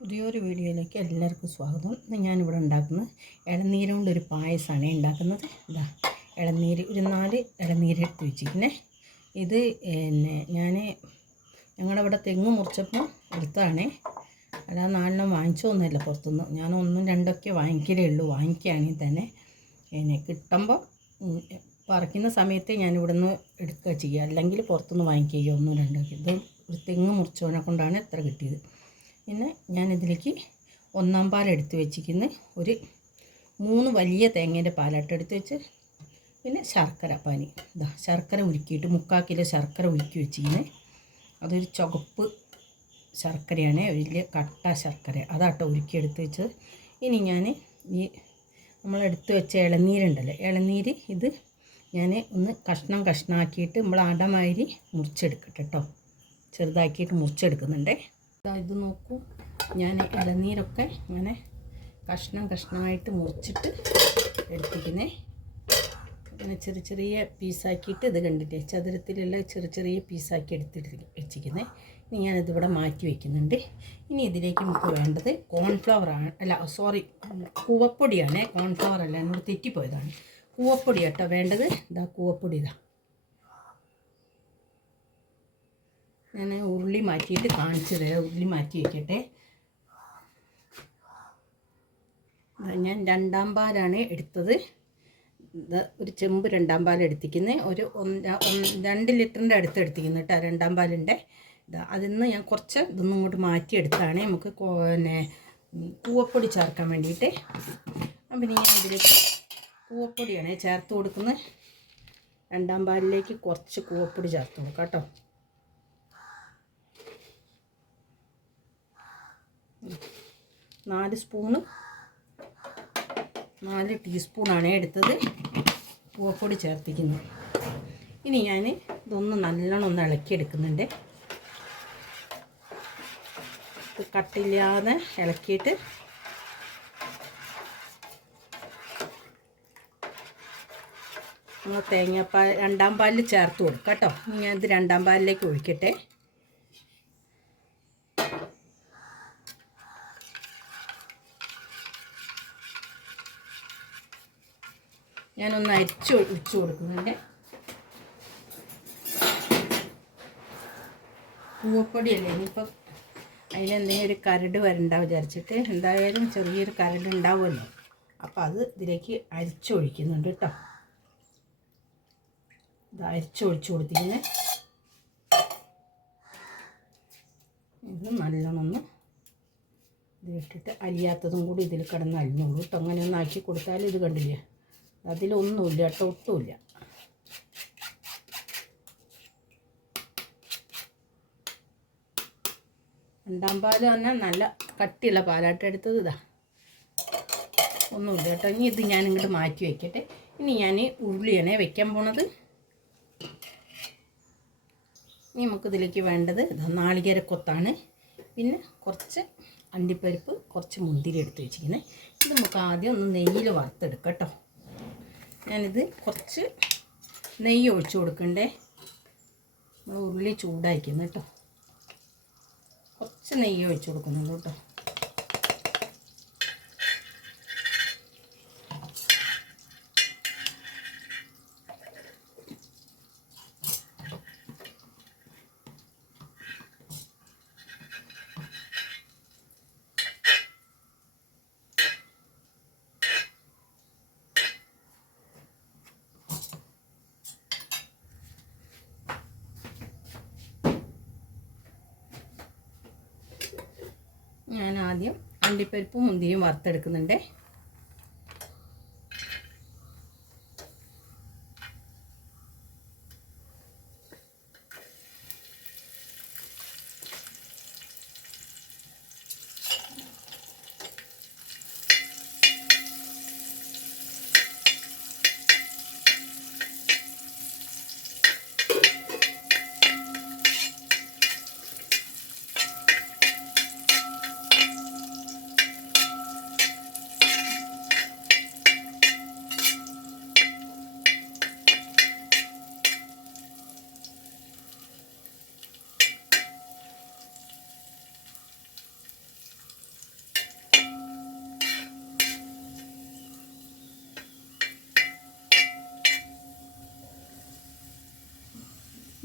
പുതിയൊരു വീഡിയോയിലേക്ക് എല്ലാവർക്കും സ്വാഗതം. ഇന്ന് ഞാനിവിടെ ഉണ്ടാക്കുന്നത് ഇളനീര് കൊണ്ടൊരു പായസമാണ് ഉണ്ടാക്കുന്നത്. ഇതാ ഇളനീര് ഒരു നാല് ഇളനീര് എടുത്ത് വെച്ചിരിക്കുന്നത് ഇത് പിന്നെ ഞാൻ ഞങ്ങളുടെ ഇവിടെ തെങ്ങ് മുറിച്ചപ്പോൾ എടുത്താണ് അല്ലാതെ നാലെണ്ണം വാങ്ങിച്ചൊന്നുമില്ല പുറത്തുനിന്ന് ഞാൻ ഒന്നും രണ്ടൊക്കെ വാങ്ങിക്കലേ ഉള്ളൂ. വാങ്ങിക്കുകയാണെങ്കിൽ തന്നെ പിന്നെ കിട്ടുമ്പോൾ പറിക്കുന്ന സമയത്ത് ഞാൻ ഇവിടുന്ന് എടുക്കുക ചെയ്യുക. അല്ലെങ്കിൽ പുറത്തുനിന്ന് വാങ്ങിക്കുകയോ ഒന്നും രണ്ടൊക്കെ. ഇത് ഒരു തെങ്ങ് മുറിച്ചവനെ കൊണ്ടാണ് എത്ര കിട്ടിയത്. പിന്നെ ഞാനിതിലേക്ക് ഒന്നാം പാലെടുത്ത് വെച്ചിരിക്കുന്ന ഒരു മൂന്ന് വലിയ തേങ്ങേന്റെ പാലായിട്ട് എടുത്ത് വെച്ച് പിന്നെ ശർക്കര പാനി. ഇതാ ശർക്കര ഉരുക്കിയിട്ട് മുക്കാൽ കിലോ ശർക്കര ഉരുക്കി വെച്ചിരിക്കുന്നത് അതൊരു ചുവപ്പ് ശർക്കരയാണ് വലിയ കട്ട ശർക്കര. അതാട്ടോ ഉരുക്കിയെടുത്ത് വെച്ചത്. ഇനി ഞാൻ ഈ നമ്മളെടുത്ത് വെച്ച ഇളനീരുണ്ടല്ലോ ഇളനീര് ഇത് ഞാൻ ഒന്ന് കഷ്ണം കഷ്ണമാക്കിയിട്ട് നമ്മൾ അടമാതിരി മുറിച്ചെടുക്കട്ടെ കേട്ടോ ചെറുതാക്കിയിട്ട് മുറിച്ചെടുക്കുന്നുണ്ടേ. ഇത് നോക്കൂ. ഞാൻ ഇളനീരൊക്കെ ഇങ്ങനെ കഷ്ണം കഷ്ണമായിട്ട് മുറിച്ചിട്ട് എടുത്തിരിക്കുന്നേ. ഇങ്ങനെ ചെറിയ ചെറിയ പീസാക്കിയിട്ട് ഇത് കണ്ടില്ലേ? ചതുരത്തിലുള്ള ചെറിയ ചെറിയ പീസാക്കി എടുത്തിട്ട് വെച്ചിരിക്കുന്നത് ഇനി ഞാനിതിവിടെ മാറ്റി വയ്ക്കുന്നുണ്ട് ഇനി ഇതിലേക്ക് നമുക്ക് വേണ്ടത് കോൺഫ്ലവർ ആണ്. അല്ല സോറി കൂവപ്പൊടിയാണ്. കോൺഫ്ലവർ അല്ല എന്നോട് തെറ്റിപ്പോയതാണ്. കൂവപ്പൊടി കേട്ടോ വേണ്ടത്. ഇതാ കൂവപ്പൊടി ഇതാ. ഞാൻ ഉരുളി മാറ്റിയിട്ട് കാണിച്ചു തരാം. ഉരുളി മാറ്റി വയ്ക്കട്ടെ ദാ ഞാൻ രണ്ടാം പാലാണ് എടുത്തത്. ഒരു ചെമ്പ് രണ്ടാം പാൽ എടുത്തിരിക്കുന്നത് ഒരു രണ്ട് ലിറ്ററിന്റെ അടുത്ത് എടുത്തിരിക്കുന്നു കേട്ടോ രണ്ടാം പാലിന്റെ അതിൽ നിന്ന് ഞാൻ കുറച്ച് ഇതൊന്നും ഇങ്ങോട്ട് മാറ്റിയെടുത്താണ് നമുക്ക് പിന്നെ പൂവപ്പൊടി ചേർക്കാൻ വേണ്ടിയിട്ട്. അപ്പം ഞാൻ ഇതിലേക്ക് കൂവപ്പൊടിയാണ് ചേർത്ത് കൊടുക്കുന്നത് രണ്ടാം പാലിലേക്ക് കുറച്ച് കൂവപ്പൊടി ചേർത്ത് കൊടുക്കാം കേട്ടോ. നാല് സ്പൂണ്. നാല് ടീസ്പൂണാണ് എടുത്തത്. പൂവപ്പൊടി ചേർത്തിക്കുന്നത് ഇനി ഞാൻ ഇതൊന്ന് നല്ലോണം ഒന്ന് ഇളക്കിയെടുക്കുന്നുണ്ട് ഇത് കട്ടില്ലാതെ ഇളക്കിയിട്ട് നമ്മൾ തേങ്ങാപ്പാൽ രണ്ടാം പാലിൽ ചേർത്ത് കൊടുക്കാം കേട്ടോ. ഇനി ഞാനിത് രണ്ടാം പാലിലേക്ക് ഒഴിക്കട്ടെ. ഞാനൊന്ന് അരിച്ച് ഒഴിച്ച് കൊടുക്കുന്നുണ്ട് പൂവപ്പൊടിയല്ലേ? ഇനിയിപ്പം അതിലെന്തെങ്കിലും ഒരു കരട് വരണ്ടാവും വിചാരിച്ചിട്ട് എന്തായാലും ചെറിയൊരു കരട് ഉണ്ടാവുമല്ലോ. അപ്പോൾ അത് ഇതിലേക്ക് അരിച്ചൊഴിക്കുന്നുണ്ട് കേട്ടോ. ഇത് അരിച്ചൊഴിച്ച് കൊടുത്തിങ്ങനെ ഇത് നല്ലോണം ഒന്ന് ഇതിലിട്ടിട്ട് അലിയാത്തതും കൂടി ഇതിൽ കിടന്ന് അലിഞ്ഞോളൂ കേട്ടോ. അങ്ങനെ ഒന്ന് ആക്കി കൊടുത്താൽ ഇത് കണ്ടില്ലേ? അതിലൊന്നുമില്ല കേട്ടോ ഒട്ടുമില്ല. രണ്ടാം പാൽ തന്നെ നല്ല കട്ടിയുള്ള പാലായിട്ട് എടുത്തത് ഇതാ. ഒന്നുമില്ല കേട്ടോ ഇനി ഇത് ഞാൻ ഇങ്ങോട്ട് മാറ്റി വയ്ക്കട്ടെ ഇനി ഞാൻ ഉരുളിയാണ് വെക്കാൻ പോണത്. ഇനി നമുക്കിതിലേക്ക് വേണ്ടത് ഇതാ നാളികേരക്കൊത്താണ് പിന്നെ കുറച്ച് അണ്ടിപ്പരിപ്പ് കുറച്ച് മുന്തിരി എടുത്ത് വെച്ചിരിക്കുന്നത് ഇത് നമുക്ക് ആദ്യം ഒന്ന് നെയ്യിൽ വറുത്തെടുക്കാം കേട്ടോ. ഞാനിത് കുറച്ച് നെയ്യ് ഒഴിച്ച് കൊടുക്കണ്ടേ? നമ്മൾ ഉരുളി ചൂടാക്കുന്നു കേട്ടോ. കുറച്ച് നെയ്യ് ഒഴിച്ച് കൊടുക്കുന്നുള്ളൂ കേട്ടോ ഞാൻ ആദ്യം അണ്ടിപ്പരിപ്പും മുന്തിരിയും വറുത്തെടുക്കുന്നുണ്ട്.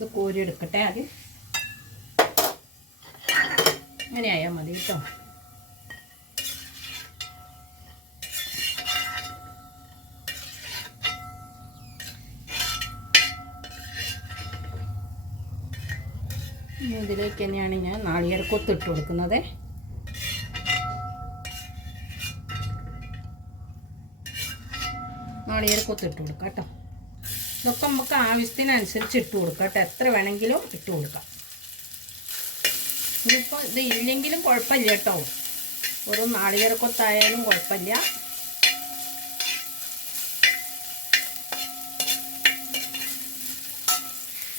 ഇത് കോരി എടുക്കട്ടെ ആദ്യം. അങ്ങനെ ആയാൽ മതി കേട്ടോ. ഇതിലേക്ക് തന്നെയാണ് ഞാൻ നാളികേരക്കൊത്ത് കൊത്തിട്ട് കൊടുക്കുന്നത്. നാളികേരക്കൊത്ത് കൊത്തിട്ട് കൊടുക്കാം കേട്ടോ. ഇതൊക്കെ നമുക്ക് ആവശ്യത്തിനനുസരിച്ച് ഇട്ട് കൊടുക്കാം കേട്ടോ. എത്ര വേണമെങ്കിലും ഇട്ട് കൊടുക്കാം. ഇതിപ്പോൾ ഇത് ഇല്ലെങ്കിലും കുഴപ്പമില്ല കേട്ടോ. ഒരു നാളികേരക്കൊത്തായാലും കുഴപ്പമില്ല.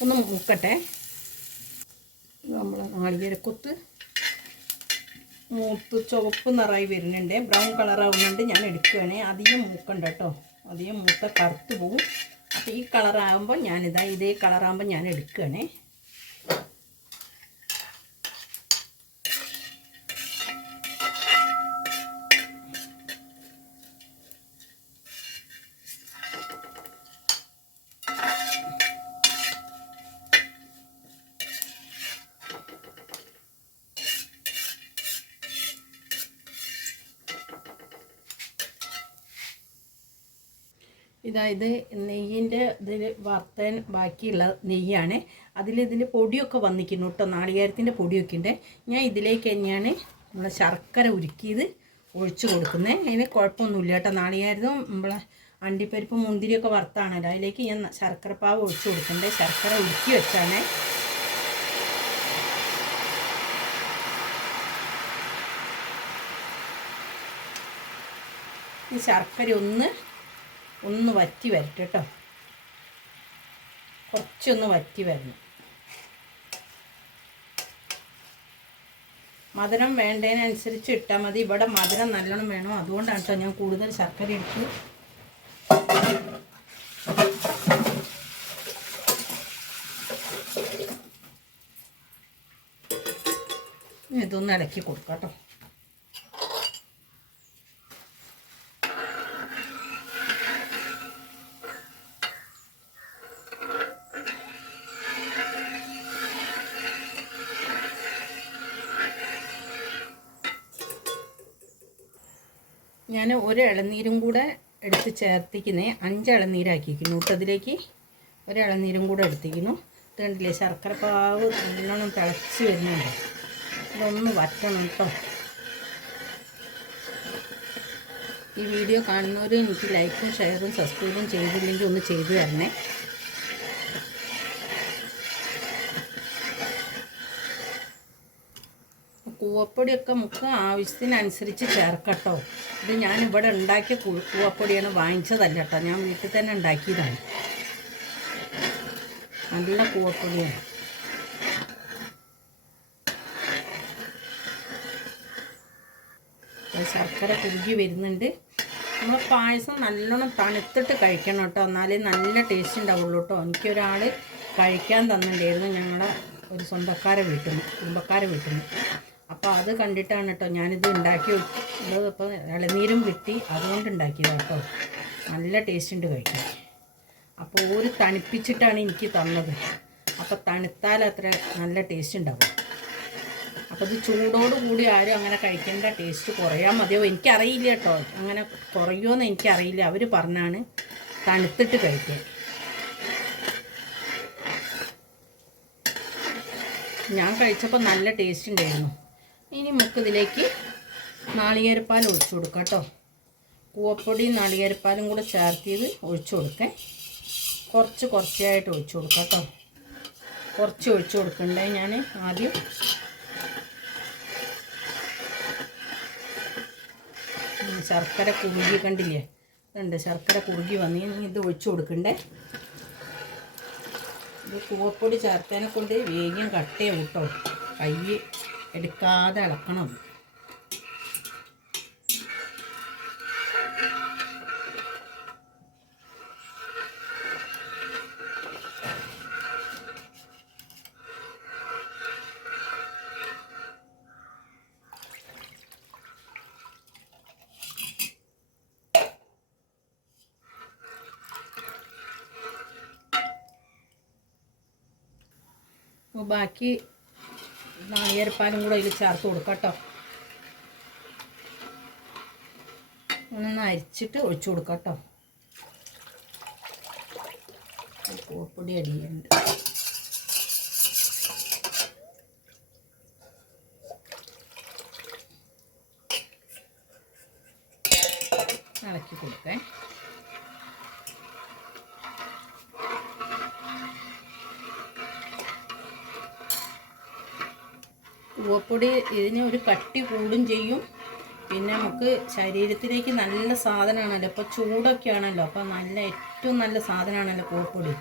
ഒന്ന് മൂക്കട്ടെ. നമ്മൾ നാളികേരക്കൊത്ത് മൂത്ത് ചുവപ്പ് നിറയി വരുന്നുണ്ട്. ബ്രൗൺ കളറാവുന്നുണ്ട് ഞാൻ എടുക്കുകയാണെങ്കിൽ അധികം മൂക്കണ്ട കേട്ടോ. അധികം മൂത്ത കറുത്ത് പോവും. അപ്പോൾ ഈ കളറാകുമ്പോൾ ഞാനിതാ ഇതേ കളറാകുമ്പോൾ ഞാൻ എടുക്കുകയാണേ. ഇതാ ഇത് നെയ്യിന്റെ ഇതിൽ വറുത്താൻ ബാക്കിയുള്ള നെയ്യാണ്. അതിൽ ഇതിന്റെ പൊടിയൊക്കെ വന്നിരിക്കുന്നു കേട്ടോ. നാളികേരത്തിന്റെ പൊടിയൊക്കെ ഉണ്ട്. ഞാൻ ഇതിലേക്ക് തന്നെയാണ് നമ്മളെ ശർക്കര ഉരുക്കിയത് ഒഴിച്ചു കൊടുക്കുന്നത്. അതിന് കുഴപ്പമൊന്നുമില്ല കേട്ടോ. നാളികേരതും നമ്മളെ അണ്ടിപ്പരിപ്പ് മുന്തിരിയൊക്കെ വറുത്താണല്ലോ. അതിലേക്ക് ഞാൻ ശർക്കര പാവ് ഒഴിച്ചു കൊടുക്കണ്ടേ ശർക്കര ഉരുക്കി വെച്ചാണ്. ഈ ശർക്കര ഒന്ന് ഒന്ന് വറ്റി വരട്ടെ കേട്ടോ. കുറച്ചൊന്ന് വറ്റി വരണം. മധുരം വേണ്ടതിനനുസരിച്ച് ഇട്ടാൽ മതി. ഇവിടെ മധുരം നല്ലോണം വേണം. അതുകൊണ്ടാണ് കേട്ടോ ഞാൻ കൂടുതൽ ശർക്കര എടുത്ത് ഇതൊന്ന് ഇളക്കി കൊടുക്കാം കേട്ടോ. ഞാൻ ഒരു ഇളനീരും കൂടെ എടുത്ത് ചേർത്തിക്കുന്നേ അഞ്ച് ഇളനീരാക്കിക്കുന്നു അതിലേക്ക് ഒരു ഇളനീരും കൂടെ എടുത്തിരിക്കുന്നു. ഇത് ശർക്കര പാവ് നല്ലോണം തിളച്ച് വരുന്നുണ്ട്. ഇതൊന്ന് വറ്റണം കേട്ടോ. ഈ വീഡിയോ കാണുന്നവർ എനിക്ക് ലൈക്കും ഷെയറും സബ്സ്ക്രൈബും ചെയ്തില്ലെങ്കിൽ ഒന്ന് ചെയ്തു തരണേ. കൂവപ്പൊടിയൊക്കെ നമുക്ക് ആവശ്യത്തിനനുസരിച്ച് ചേർക്കട്ടോ. ഇത് ഞാൻ ഉണ്ടാക്കിയ കൂവപ്പൊടിയാണ് വാങ്ങിച്ചതല്ല കേട്ടോ. ഞാൻ വീട്ടിൽ തന്നെ ഉണ്ടാക്കിയതാണ്. നല്ല കൂവപ്പൊടിയാണ് ശർക്കര കുരുകി വരുന്നുണ്ട്. നമ്മൾ പായസം നല്ലോണം തണുത്തിട്ട് കഴിക്കണം കേട്ടോ. എന്നാലേ നല്ല ടേസ്റ്റ് ഉണ്ടാവുള്ളൂ കേട്ടോ. എനിക്കൊരാൾ കഴിക്കാൻ തന്നിട്ടുണ്ടായിരുന്നു ഞങ്ങളുടെ ഒരു സ്വന്തക്കാരെ വീട്ടിൽ നിന്ന് കുടുംബക്കാരെ വീട്ടിൽ നിന്ന് അപ്പോൾ അത് കണ്ടിട്ടാണ് കേട്ടോ ഞാനിത് ഉണ്ടാക്കി വെച്ചത് അപ്പോൾ ഇളനീരും കിട്ടി അതുകൊണ്ട് ഉണ്ടാക്കിയത് കേട്ടോ നല്ല ടേസ്റ്റ് ഉണ്ട് കഴിക്കാൻ. അപ്പോൾ ഒരു തണുപ്പിച്ചിട്ടാണ് എനിക്ക് തന്നത്. അപ്പോൾ തണുത്താൽ അത്ര നല്ല ടേസ്റ്റ് ഉണ്ടാവും. അപ്പോൾ ഇത് ചൂടോട് കൂടി ആരും അങ്ങനെ കഴിക്കേണ്ട ടേസ്റ്റ് കുറയാൻ മതിയോ? എനിക്കറിയില്ല കേട്ടോ അങ്ങനെ കുറയുമോയെന്ന് എനിക്കറിയില്ല. അവർ പറഞ്ഞാണ് തണുത്തിട്ട് കഴിക്കാൻ. ഞാൻ കഴിച്ചപ്പോൾ നല്ല ടേസ്റ്റ് ഉണ്ടായിരുന്നു. ഇനി നമുക്കിതിലേക്ക് നാളികേരപ്പാൽ ഒഴിച്ചു കൊടുക്കാം കേട്ടോ. കൂവപ്പൊടിയും നാളികേരപ്പാലും കൂടെ ചേർത്തിയത് ഒഴിച്ചു കൊടുക്കേ. കുറച്ച് കുറച്ചായിട്ട് ഒഴിച്ചു കൊടുക്കാം കേട്ടോ. കുറച്ച് ഒഴിച്ചു കൊടുക്കണ്ടേ ഞാൻ ആദ്യം? ശർക്കര കുറുകി കണ്ടില്ലേ? ഇതുണ്ട് ശർക്കര കുറുകി വന്ന് ഇത് ഒഴിച്ചു കൊടുക്കണ്ടേ? ഇത് കൂവപ്പൊടി ചേർത്തതിനെ കൊണ്ട് വേഗം കട്ടയാവും കേട്ടോ. കൈ എടുക്കാതെ ഇളക്കണം ബാക്കി നാളികേരപ്പാലും കൂടെ അതിൽ ചേർത്ത് കൊടുക്കാം കേട്ടോ. ഒന്ന് അരിച്ചിട്ട് ഒഴിച്ചു കൊടുക്കാം കേട്ടോ. പൂപ്പൊടി അടിയുണ്ട് ഇളക്കി കൊടുക്കേ ഉവപ്പൊടി ഇതിന് ഒരു കട്ടി കൂടും ചെയ്യും. പിന്നെ നമുക്ക് ശരീരത്തിലേക്ക് നല്ല സാധനമാണല്ലോ. ഇപ്പോൾ ചൂടൊക്കെ ആണല്ലോ അപ്പോൾ നല്ല ഏറ്റവും നല്ല സാധനമാണല്ലോ കൂവപ്പൊടി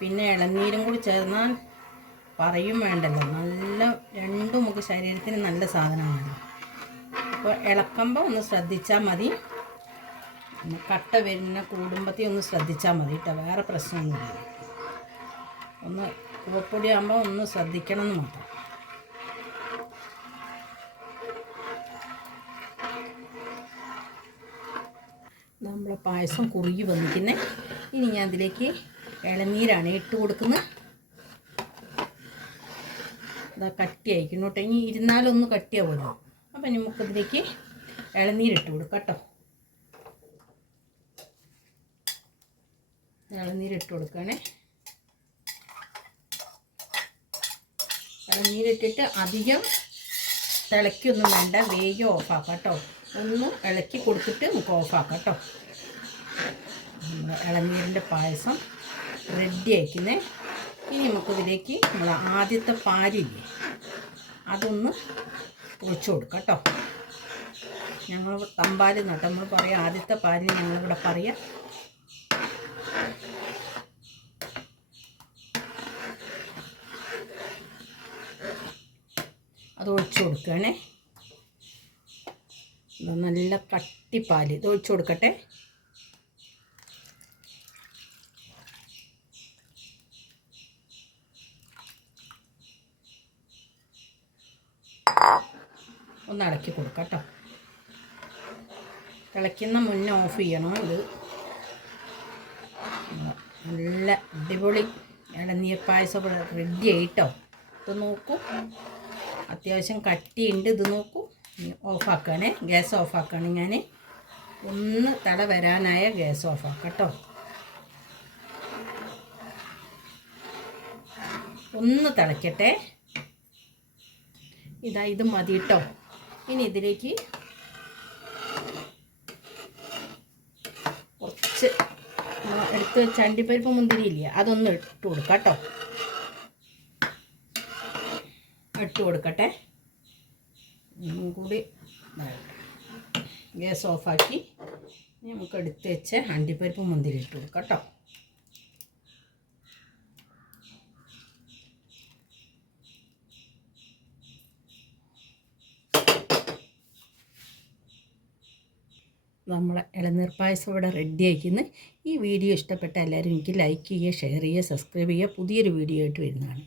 പിന്നെ ഇളനീരും കൂടി ചേർന്നാൽ പറയും വേണ്ടല്ലോ. നല്ല രണ്ടും നമുക്ക് ശരീരത്തിന് നല്ല സാധനമാണ്. അപ്പോൾ ഇളക്കുമ്പോൾ ഒന്ന് ശ്രദ്ധിച്ചാൽ മതി. കട്ട വരുന്ന കൂടുമ്പത്തി ഒന്ന് ശ്രദ്ധിച്ചാൽ മതി കേട്ടോ. വേറെ പ്രശ്നമൊന്നുമില്ല. ഒന്ന് കൂവപ്പൊടി ആകുമ്പോൾ ഒന്ന് ശ്രദ്ധിക്കണം എന്ന് മാത്രം. നമ്മളെ പായസം കുറുകി വന്നിരിക്കുന്നത് ഇനി ഞാൻ അതിലേക്ക് ഇളനീരാണ് ഇട്ട് കൊടുക്കുന്നത്. ഇതാ കട്ടി. അയക്കണം കേട്ടോ ഇനി ഇരുന്നാലൊന്ന് കട്ടിയാവുമല്ലോ അപ്പം നമുക്കതിലേക്ക് ഇളനീരിട്ട് കൊടുക്കാം കേട്ടോ. ഇളനീരിട്ട് കൊടുക്കുകയാണേ. ഇളനീരിട്ടിട്ട് അധികം തിളയ്ക്കൊന്നും വേണ്ട. വേഗം ഓഫാക്കാം കേട്ടോ. ഒന്ന് ഇളക്കി കൊടുത്തിട്ട് നമുക്ക് ഓഫാക്കാം കേട്ടോ. ഇളനീരിന്റെ പായസം റെഡി ആക്കുന്നേ ഇനി നമുക്കിതിലേക്ക് നമ്മൾ ആദ്യത്തെ പാലില്ലേ അതൊന്ന് ഒഴിച്ചു കൊടുക്കാം കേട്ടോ. ഞങ്ങൾ തമ്പാൽ നട്ട നമ്മൾ പറയാം ആദ്യത്തെ പാലിന് ഞങ്ങളിവിടെ പറയാം. അത് ഒഴിച്ചു കൊടുക്കുകയാണേ. നല്ല കട്ടിപ്പാൽ ഇത് ഒഴിച്ചു കൊടുക്കട്ടെ. ഒന്ന് ഇളക്കി കൊടുക്കാം കേട്ടോ. തിളയ്ക്കുന്ന മുന്നേ ഓഫ് ചെയ്യണം ഇത്. നല്ല അടിപൊളി ഇളനീർ പായസം റെഡി ആയിട്ടോ ഇത് നോക്കൂ. അത്യാവശ്യം കട്ടിയുണ്ട്. ഇത് നോക്കൂ. ഓഫാക്കുകയാണേ ഗ്യാസ് ഓഫാക്കുകയാണ് ഞാൻ ഒന്ന് തട വരാനായ ഗ്യാസ് ഓഫാക്കാം കേട്ടോ ഒന്ന് തിളയ്ക്കട്ടെ ഇതാ ഇത് മതി കേട്ടോ ഇനി ഇതിലേക്ക് കുറച്ച് എടുത്ത് ചണ്ടിപ്പരിപ്പ് അണ്ടിപ്പരിപ്പ് മുന്തിരി ഇല്ല അതൊന്ന് ഇട്ട് കൊടുക്കാം കേട്ടോ ഇട്ട് കൊടുക്കട്ടെ. ഒന്നും കൂടി ഗ്യാസ് ഓഫാക്കി നമുക്ക് എടുത്ത് വെച്ച് അണ്ടിപ്പരിപ്പ് മുന്തിരി ഇട്ട് കൊടുക്കാം കേട്ടോ. നമ്മളെ ഇളനീർ പായസം ഇവിടെ റെഡി ആയിക്കുന്നു. ഈ വീഡിയോ ഇഷ്ടപ്പെട്ട എല്ലാവരും എനിക്ക് ലൈക്ക് ചെയ്യുക ഷെയർ ചെയ്യുക സബ്സ്ക്രൈബ് ചെയ്യുക. പുതിയൊരു വീഡിയോ ആയിട്ട് വരുന്നതാണ്.